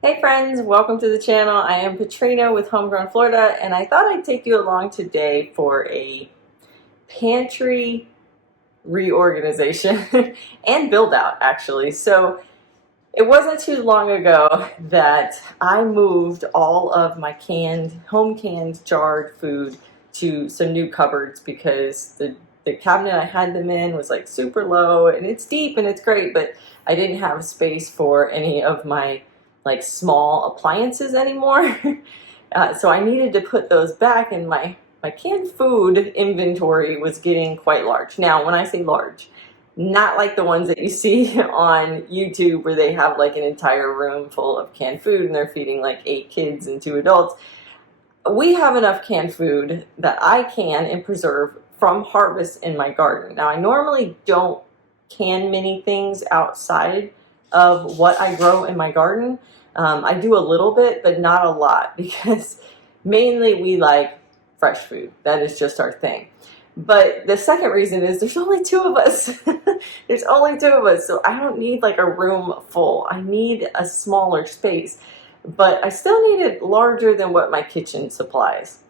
Hey friends, welcome to the channel. I am Katrina with Homegrown Florida, and I thought I'd take you along today for a pantry reorganization and build out actually. So it wasn't too long ago that I moved all of my home canned jarred food to some new cupboards because the cabinet I had them in was like super low, and it's deep and it's great, but I didn't have space for any of my like small appliances anymore. So I needed to put those back, and my canned food inventory was getting quite large. Now, when I say large, not like the ones that you see on YouTube where they have like an entire room full of canned food and they're feeding like 8 kids and 2 adults. We have enough canned food that I can and preserve from harvest in my garden. Now, I normally don't can many things outside of what I grow in my garden. I do a little bit, but not a lot, because mainly we like fresh food. That is just our thing. But the second reason is there's only 2 of us. There's only 2 of us, so I don't need like a room full. I need a smaller space, but I still need it larger than what my kitchen supplies.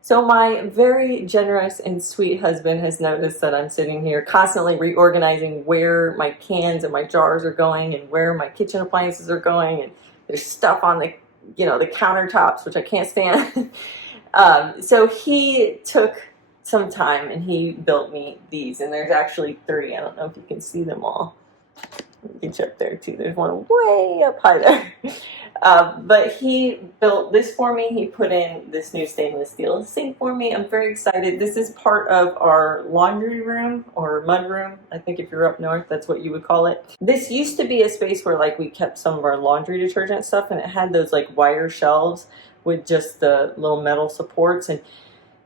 So my very generous and sweet husband has noticed that I'm sitting here constantly reorganizing where my cans and my jars are going and where my kitchen appliances are going, and there's stuff on the the countertops, which I can't stand. So he took some time and he built me these, and there's actually 3. I don't know if you can see them all. Get you up there too. There's one way up high there. But he built this for me. He put in this new stainless steel sink for me. I'm very excited. This is part of our laundry room, or mud room. I think if you're up north, that's what you would call it. This used to be a space where like we kept some of our laundry detergent stuff, and it had those like wire shelves with just the little metal supports. And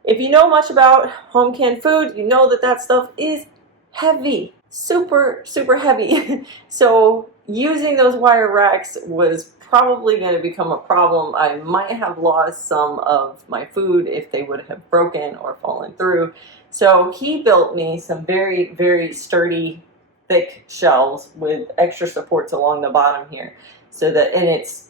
if you know much about home canned food, you know that that stuff is heavy. Super heavy. So using those wire racks was probably going to become a problem. I might have lost some of my food if they would have broken or fallen through. So he built me some very sturdy, thick shelves with extra supports along the bottom here, so that, and it's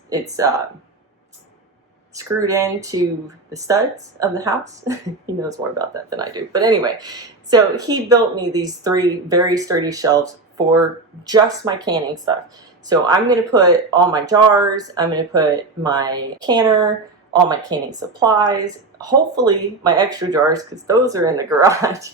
screwed into the studs of the house. He knows more about that than I do. But anyway, so he built me these 3 very sturdy shelves for just my canning stuff. So I'm going to put all my jars, I'm going to put my canner, all my canning supplies, hopefully my extra jars, because those are in the garage.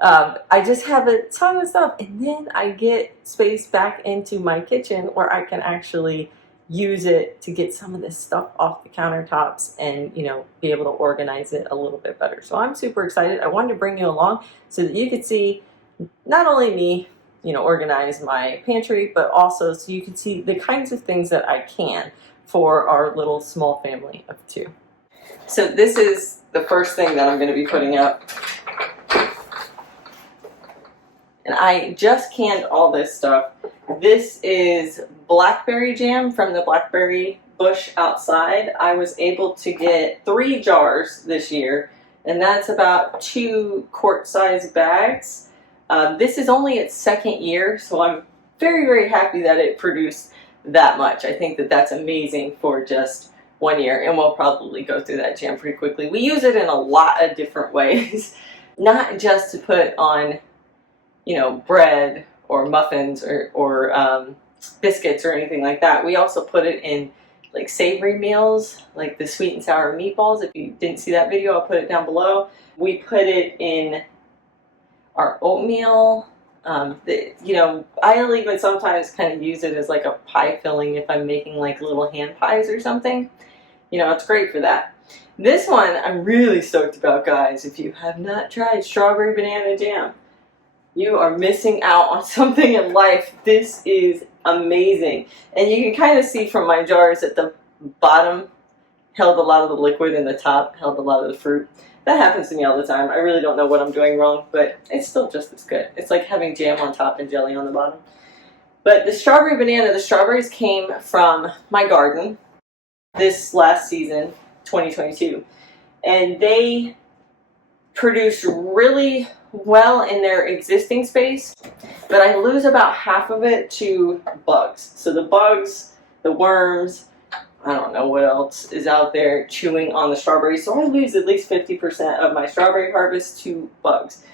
I just have a ton of stuff, and then I get space back into my kitchen where I can actually use it to get some of this stuff off the countertops and be able to organize it a little bit better. So I'm super excited. I wanted to bring you along so that you could see not only me organize my pantry, but also so you can see the kinds of things that I can for our little small family of 2. So this is the first thing that I'm going to be putting up. And I just canned all this stuff. This is blackberry jam from the blackberry bush outside. I was able to get 3 jars this year, and that's about 2 quart-sized bags. This is only its 2nd year, so I'm very happy that it produced that much. I think that that's amazing for just 1 year, and we'll probably go through that jam pretty quickly. We use it in a lot of different ways, not just to put on bread or muffins or biscuits or anything like that. We also put it in like savory meals, like the sweet and sour meatballs. If you didn't see that video, I'll put it down below. We put it in our oatmeal. I'll even sometimes kind of use it as like a pie filling if I'm making like little hand pies or something. It's great for that. This one I'm really stoked about, guys. If you have not tried strawberry banana jam, you are missing out on something in life. This is amazing. And you can kind of see from my jars that the bottom held a lot of the liquid and the top held a lot of the fruit. That happens to me all the time. I really don't know what I'm doing wrong, but it's still just as good. It's like having jam on top and jelly on the bottom. But the strawberry banana, the strawberries came from my garden this last season, 2022. And they produced really well in their existing space, but I lose about half of it to bugs. So the bugs, the worms, I don't know what else is out there chewing on the strawberries. So I lose at least 50% of my strawberry harvest to bugs.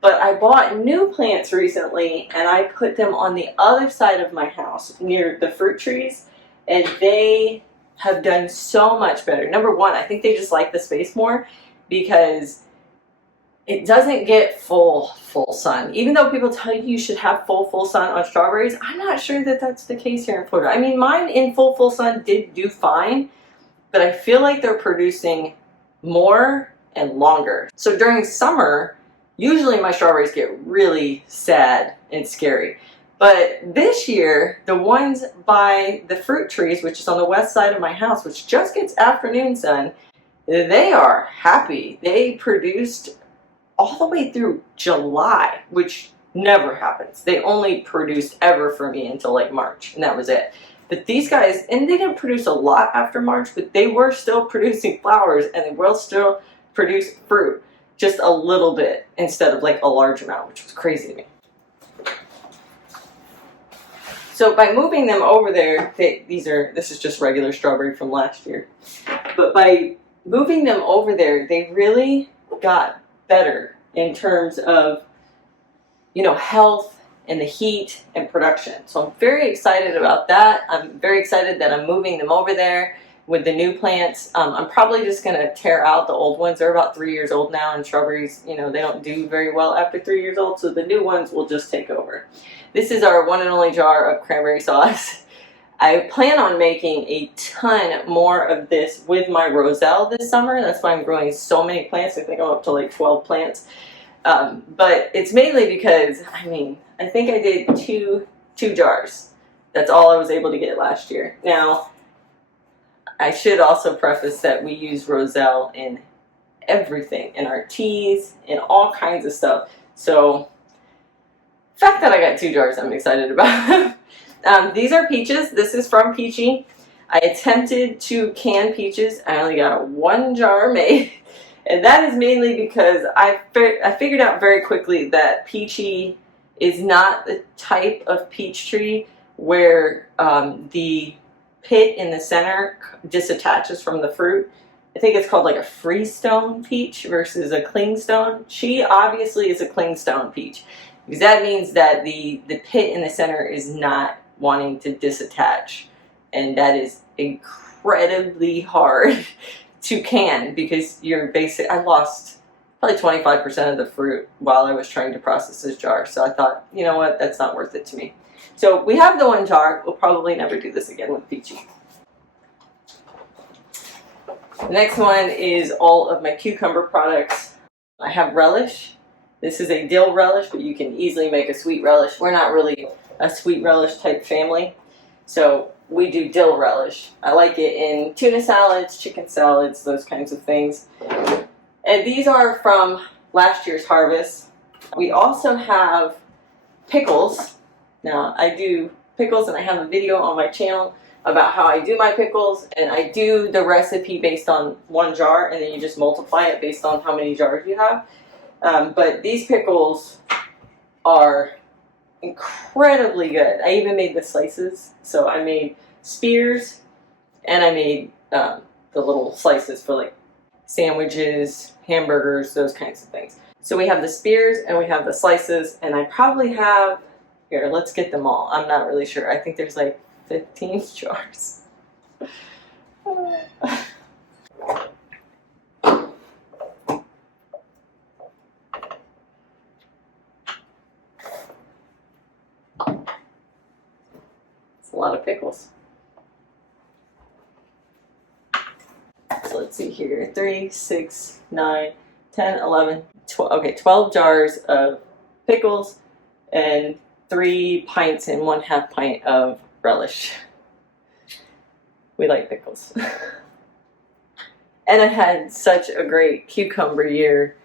But I bought new plants recently, and I put them on the other side of my house near the fruit trees, and they have done so much better. Number one, I think they just like the space more because it doesn't get full sun. Even though people tell you you should have full sun on strawberries, I'm not sure that that's the case here in Florida. I mean, mine in full sun did do fine, but I feel like they're producing more and longer. So during summer, usually my strawberries get really sad and scary. But this year, the ones by the fruit trees, which is on the west side of my house, which just gets afternoon sun, they are happy. They produced all the way through July, which never happens. They only produced ever for me until like March, and that was it. But these guys, and they didn't produce a lot after March, but they were still producing flowers, and they will still produce fruit, just a little bit instead of like a large amount, which was crazy to me. So by moving them over there, this is just regular strawberry from last year, but by moving them over there, they really got better in terms of, health and the heat and production. So I'm very excited about that. I'm very excited that I'm moving them over there with the new plants. I'm probably just going to tear out the old ones. They're about 3 years old now, and strawberries, they don't do very well after 3 years old, so the new ones will just take over. This is our one and only jar of cranberry sauce. I plan on making a ton more of this with my roselle this summer. That's why I'm growing so many plants. I think I'm up to like 12 plants. But it's mainly because, I think I did two jars. That's all I was able to get last year. Now, I should also preface that we use roselle in everything, in our teas, in all kinds of stuff. So, the fact that I got 2 jars, I'm excited about. These are peaches. This is from Peachy. I attempted to can peaches. I only got 1 jar made. And that is mainly because I figured out very quickly that Peachy is not the type of peach tree where the pit in the center disattaches from the fruit. I think it's called like a freestone peach versus a clingstone. She obviously is a clingstone peach, because that means that the pit in the center is not wanting to disattach, and that is incredibly hard to can, because I lost probably 25% of the fruit while I was trying to process this jar. So I thought, you know what, that's not worth it to me. So we have the 1 jar. We'll probably never do this again with Peachy. The next one is all of my cucumber products. I have relish. This is a dill relish, but you can easily make a sweet relish. We're not really a sweet relish type family, so we do dill relish. I like it in tuna salads, chicken salads, those kinds of things. And these are from last year's harvest. We also have pickles. Now, I do pickles, and I have a video on my channel about how I do my pickles, and I do the recipe based on 1 jar, and then you just multiply it based on how many jars you have. But these pickles are incredibly good. I even made the slices. So I made spears, and I made the little slices for like sandwiches, hamburgers, those kinds of things. So we have the spears and we have the slices, and I probably have, here, let's get them all. I'm not really sure. I think there's like 15 jars. A lot of pickles. So let's see here, 3, 6, 9, 10, 11, 12, okay, 12 jars of pickles and 3 pints and 1/2 pint of relish. We like pickles. And I had such a great cucumber year.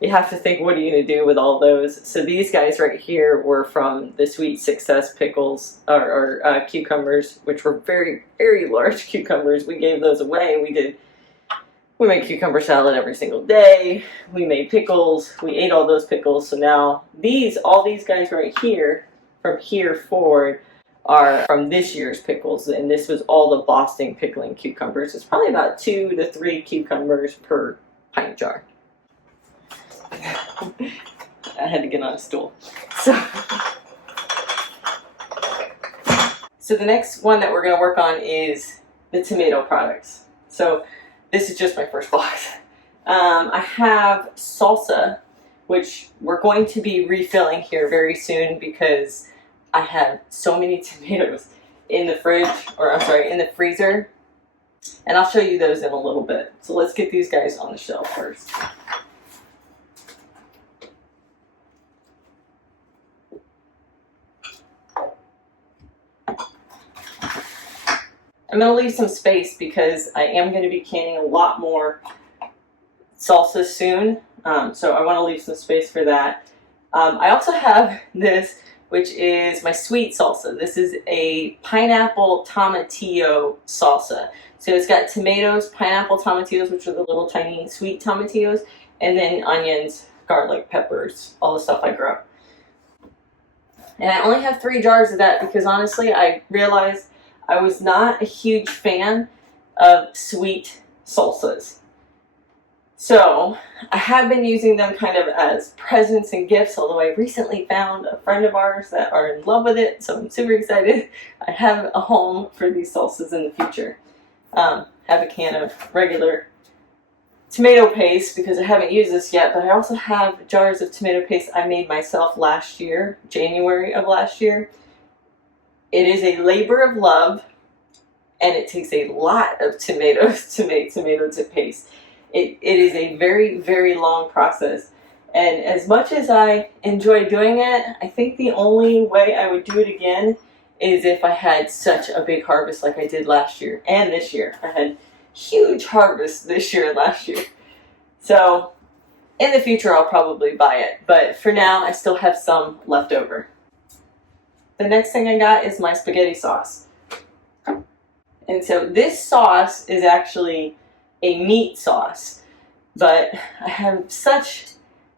You have to think, what are you going to do with all those? So these guys right here were from the Sweet Success pickles, or cucumbers, which were very, very large cucumbers. We gave those away. We made cucumber salad every single day. We made pickles. We ate all those pickles. So now all these guys right here, from here forward, are from this year's pickles, and this was all the Boston pickling cucumbers. It's probably about 2 to 3 cucumbers per pint jar. I had to get on a stool. So the next one that we're going to work on is the tomato products. So this is just my first box. I have salsa, which we're going to be refilling here very soon because I have so many tomatoes in the fridge, or I'm sorry, in the freezer. And I'll show you those in a little bit. So let's get these guys on the shelf first. I'm going to leave some space because I am going to be canning a lot more salsa soon. So I want to leave some space for that. I also have this, which is my sweet salsa. This is a pineapple tomatillo salsa. So it's got tomatoes, pineapple tomatillos, which are the little tiny sweet tomatillos, and then onions, garlic, peppers, all the stuff I grow. And I only have 3 jars of that because honestly, I realized I was not a huge fan of sweet salsas. So I have been using them kind of as presents and gifts, although I recently found a friend of ours that are in love with it, so I'm super excited. I have a home for these salsas in the future. Have a can of regular tomato paste because I haven't used this yet, but I also have jars of tomato paste I made myself last year, January of last year. It is a labor of love, and it takes a lot of tomatoes to make tomato paste. It is a very, very long process. And as much as I enjoy doing it, I think the only way I would do it again is if I had such a big harvest like I did last year and this year. I had huge harvest this year and last year. So in the future, I'll probably buy it. But for now, I still have some left over. The next thing I got is my spaghetti sauce. And so this sauce is actually a meat sauce, but I have such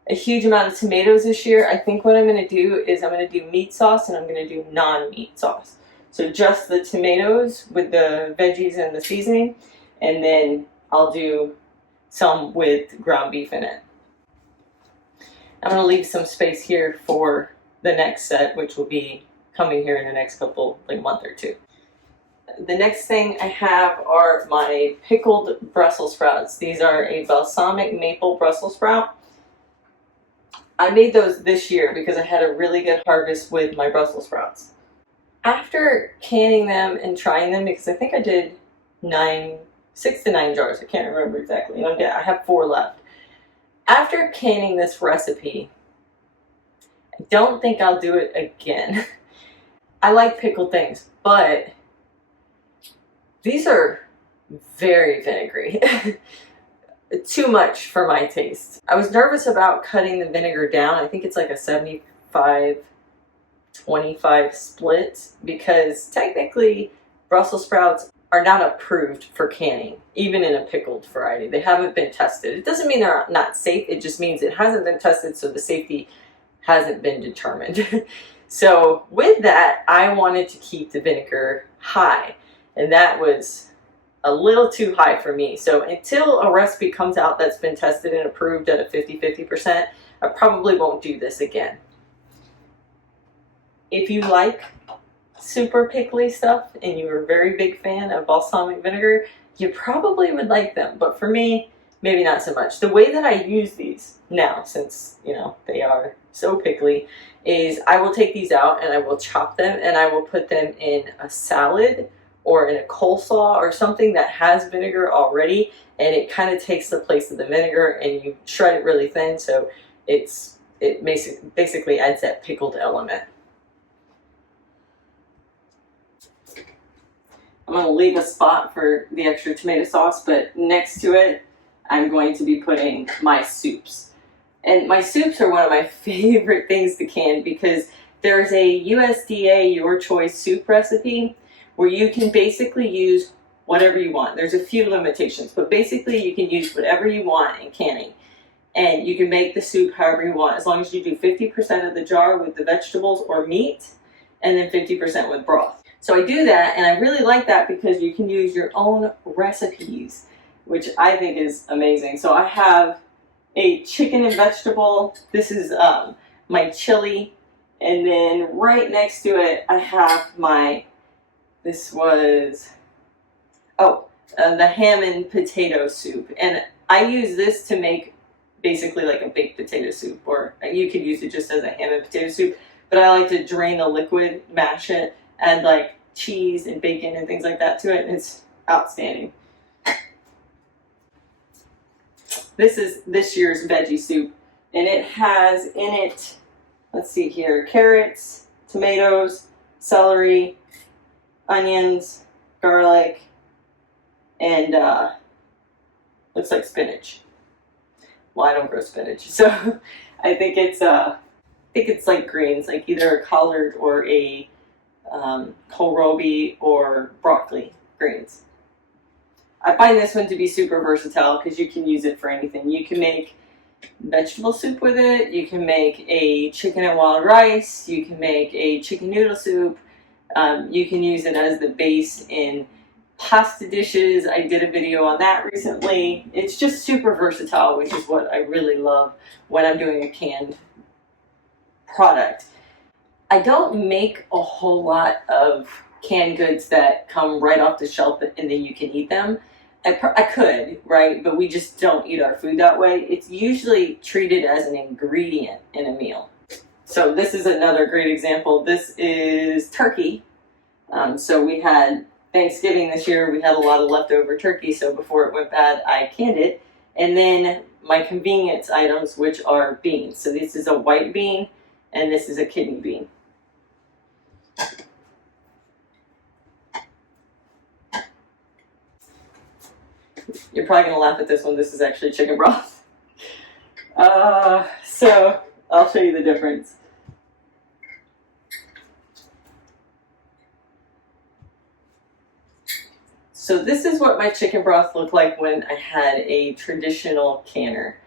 a huge amount of tomatoes this year. I think what I'm going to do is I'm going to do meat sauce and I'm going to do non-meat sauce. So just the tomatoes with the veggies and the seasoning, and then I'll do some with ground beef in it. I'm going to leave some space here for the next set, which will be coming here in the next couple, like month or two. The next thing I have are my pickled Brussels sprouts. These are a balsamic maple Brussels sprout. I made those this year because I had a really good harvest with my Brussels sprouts. After canning them and trying them, because I think I did 6 to 9 jars, I can't remember exactly. I have 4 left. After canning this recipe, I don't think I'll do it again. I like pickled things, but these are very vinegary. Too much for my taste. I was nervous about cutting the vinegar down. I think it's like a 75-25 split because technically Brussels sprouts are not approved for canning, even in a pickled variety. They haven't been tested. It doesn't mean they're not safe. It just means it hasn't been tested, so the safety hasn't been determined. So with that, I wanted to keep the vinegar high. And that was a little too high for me. So until a recipe comes out that's been tested and approved at a 50-50%, I probably won't do this again. If you like super pickly stuff and you're a very big fan of balsamic vinegar, you probably would like them. But for me, maybe not so much. The way that I use these now, since they are so pickly, is I will take these out and I will chop them and I will put them in a salad or in a coleslaw or something that has vinegar already, and it kind of takes the place of the vinegar, and you shred it really thin, so it basically adds that pickled element. I'm going to leave a spot for the extra tomato sauce, but next to it, I'm going to be putting my soups. And my soups are one of my favorite things to can because there's a USDA Your Choice soup recipe where you can basically use whatever you want. There's a few limitations, but basically you can use whatever you want in canning. And you can make the soup however you want, as long as you do 50% of the jar with the vegetables or meat, and then 50% with broth. So I do that, and I really like that because you can use your own recipes, which I think is amazing. So I have a chicken and vegetable. This is my chili, and then right next to it I have my, this was, the ham and potato soup. And I use this to make basically like a baked potato soup, or you could use it just as a ham and potato soup, but I like to drain the liquid, mash it, add like cheese and bacon and things like that to it, and it's outstanding. This is this year's veggie soup, and it has in it, let's see here, carrots, tomatoes, celery, onions, garlic, and looks like spinach. Well, I don't grow spinach, so I think it's like greens, like either a collard or a kohlrabi or broccoli greens. I find this one to be super versatile because you can use it for anything. You can make vegetable soup with it, you can make a chicken and wild rice, you can make a chicken noodle soup, you can use it as the base in pasta dishes. I did a video on that recently. It's just super versatile, which is what I really love when I'm doing a canned product. I don't make a whole lot of canned goods that come right off the shelf and then you can eat them. I could, right? But we just don't eat our food that way. It's usually treated as an ingredient in a meal. So this is another great example. This is turkey. So we had Thanksgiving this year, we had a lot of leftover turkey, so before it went bad, I canned it. And then my convenience items, which are beans. So this is a white bean, and this is a kidney bean. You're probably going to laugh at this one. This is actually chicken broth. So I'll show you the difference. So this is what my chicken broth looked like when I had a traditional canner.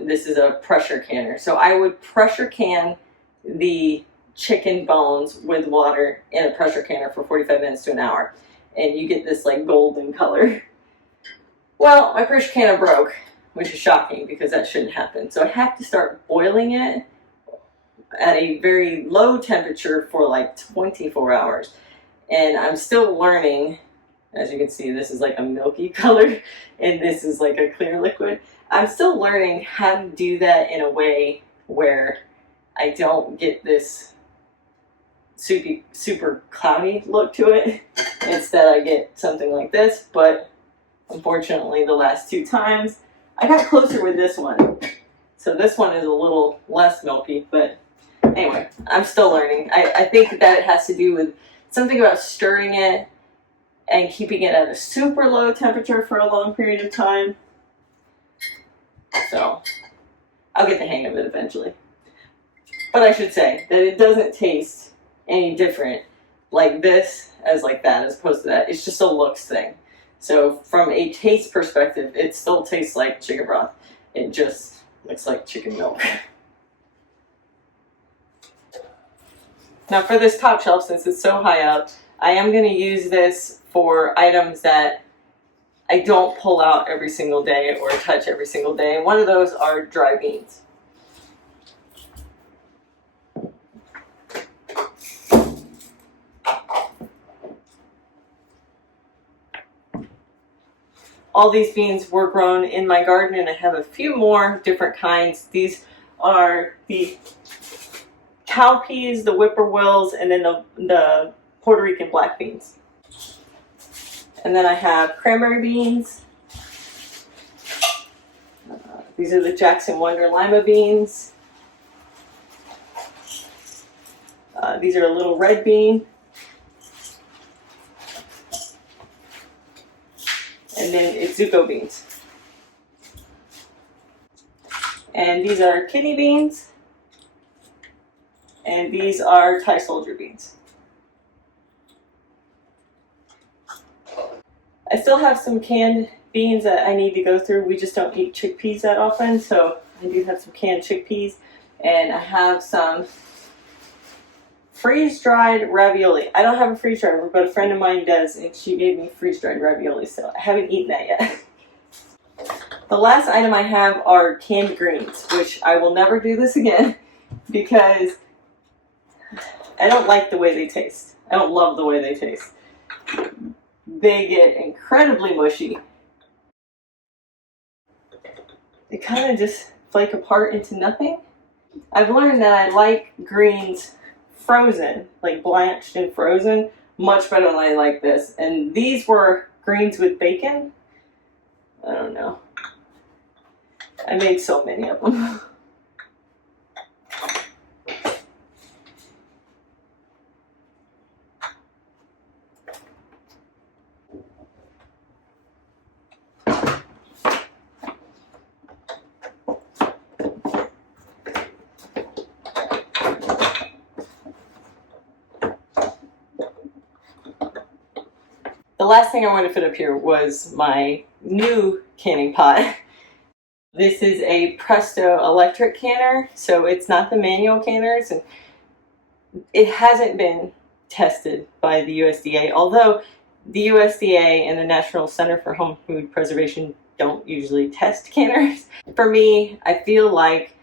This is a pressure canner. So I would pressure can the chicken bones with water in a pressure canner for 45 minutes to an hour. And you get this like golden color. Well, my pressure canner broke, which is shocking because that shouldn't happen. So I have to start boiling it at a very low temperature for like 24 hours. And I'm still learning. As you can see, this is like a milky color, and this is like a clear liquid. I'm still learning how to do that in a way where I don't get this super cloudy look to it. Instead, I get something like this, but unfortunately, the last two times, I got closer with this one. So this one is a little less milky, but anyway, I'm still learning. I think that it has to do with something about stirring it and keeping it at a super low temperature for a long period of time. So I'll get the hang of it eventually. But I should say that it doesn't taste any different like this as like that as opposed to that. It's just a looks thing. So from a taste perspective, it still tastes like chicken broth. It just looks like chicken milk. Now for this top shelf, since it's so high up, I am going to use this for items that I don't pull out every single day or touch every single day. And one of those are dry beans. All these beans were grown in my garden, and I have a few more different kinds. These are the cowpeas, the whippoorwills, and then the Puerto Rican black beans. And then I have cranberry beans. These are the Jackson Wonder Lima beans. These are a little red bean. And then it's zucco beans. And these are kidney beans. And these are Thai soldier beans. I still have some canned beans that I need to go through. We just don't eat chickpeas that often, so I do have some canned chickpeas. And I have some freeze-dried ravioli. I don't have a freeze dryer, but a friend of mine does, and she gave me freeze-dried ravioli, so I haven't eaten that yet. The last item I have are canned greens, which I will never do this again because I don't like the way they taste. I don't love the way they taste. They get incredibly mushy. They kind of just flake apart into nothing. I've learned that I like greens frozen, like blanched and frozen, much better than I like this. And these were greens with bacon. I don't know. I made so many of them. The last thing I wanted to fit up here was my new canning pot. This is a Presto electric canner, so it's not the manual canners, and it hasn't been tested by the USDA, although the USDA and the National Center for Home Food Preservation don't usually test canners. For me, I feel like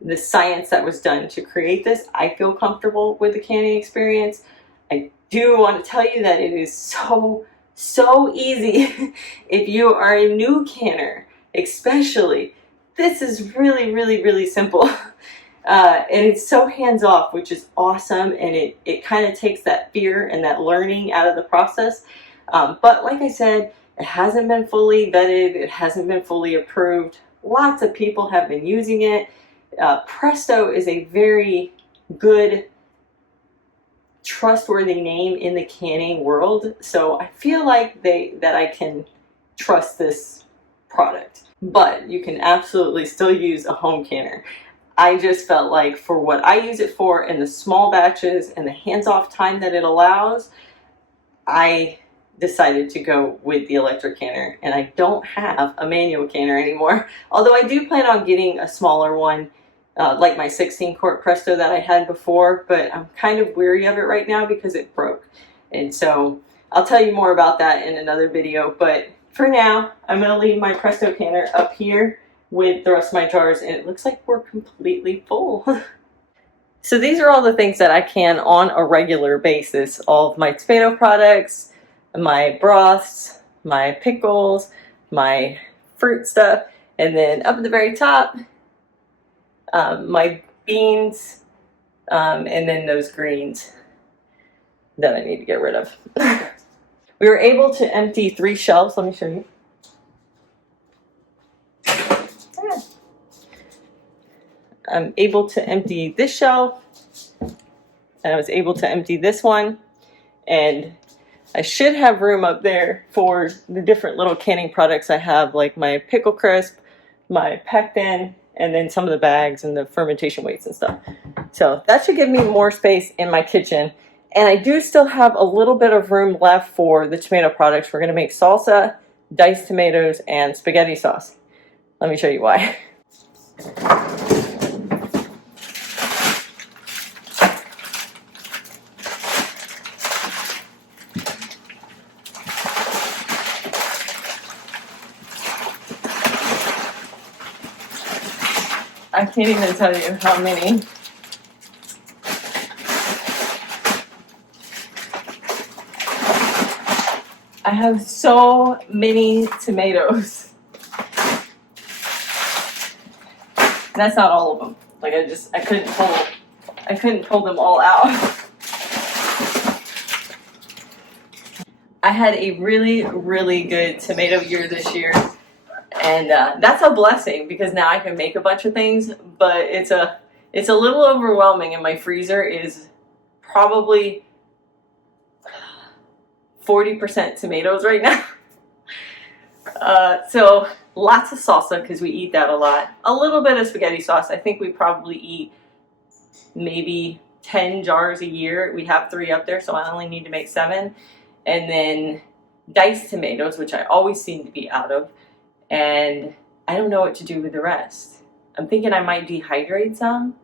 the science that was done to create this, I feel comfortable with the canning experience. I do want to tell you that it is so easy if you are a new canner, especially. This is really simple. And it's so hands-off, which is awesome, and it kind of takes that fear and that learning out of the process. But like I said, it hasn't been fully vetted, it hasn't been fully approved. Lots of people have been using it. Presto is a very good, trustworthy name in the canning world, so I feel like that I can trust this product. But you can absolutely still use a home canner. I just felt like for what I use it for and the small batches and the hands-off time that it allows, I decided to go with the electric canner, and I don't have a manual canner anymore. Although I do plan on getting a smaller one, like my 16-quart Presto that I had before, but I'm kind of weary of it right now because it broke. And so I'll tell you more about that in another video, but for now, I'm going to leave my Presto canner up here with the rest of my jars, and it looks like we're completely full. So these are all the things that I can on a regular basis. All of my tomato products, my broths, my pickles, my fruit stuff, and then up at the very top, my beans, and then those greens that I need to get rid of. We were able to empty 3 shelves. Let me show you. I'm able to empty this shelf, and I was able to empty this one, and I should have room up there for the different little canning products I have, like my pickle crisp, my pectin, and then some of the bags and the fermentation weights and stuff. So that should give me more space in my kitchen. And I do still have a little bit of room left for the tomato products. We're going to make salsa, diced tomatoes, and spaghetti sauce. Let me show you why. I can't even tell you how many. I have so many tomatoes. That's not all of them. Like I couldn't pull them all out. I had a really good tomato year this year. And that's a blessing because now I can make a bunch of things, but it's a little overwhelming, and my freezer is probably 40% tomatoes right now. So lots of salsa because we eat that a lot. A little bit of spaghetti sauce. I think we probably eat maybe 10 jars a year. We have 3 up there, so I only need to make 7. And then diced tomatoes, which I always seem to be out of. And I don't know what to do with the rest. I'm thinking I might dehydrate some.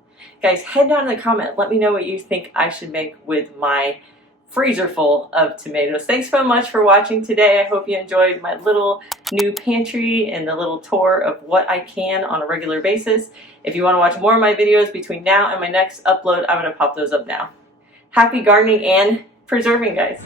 Guys, head down in the comment. Let me know what you think I should make with my freezer full of tomatoes. Thanks so much for watching today. I hope you enjoyed my little new pantry and the little tour of what I can on a regular basis. If you want to watch more of my videos between now and my next upload, I'm going to pop those up now. Happy gardening and preserving, guys.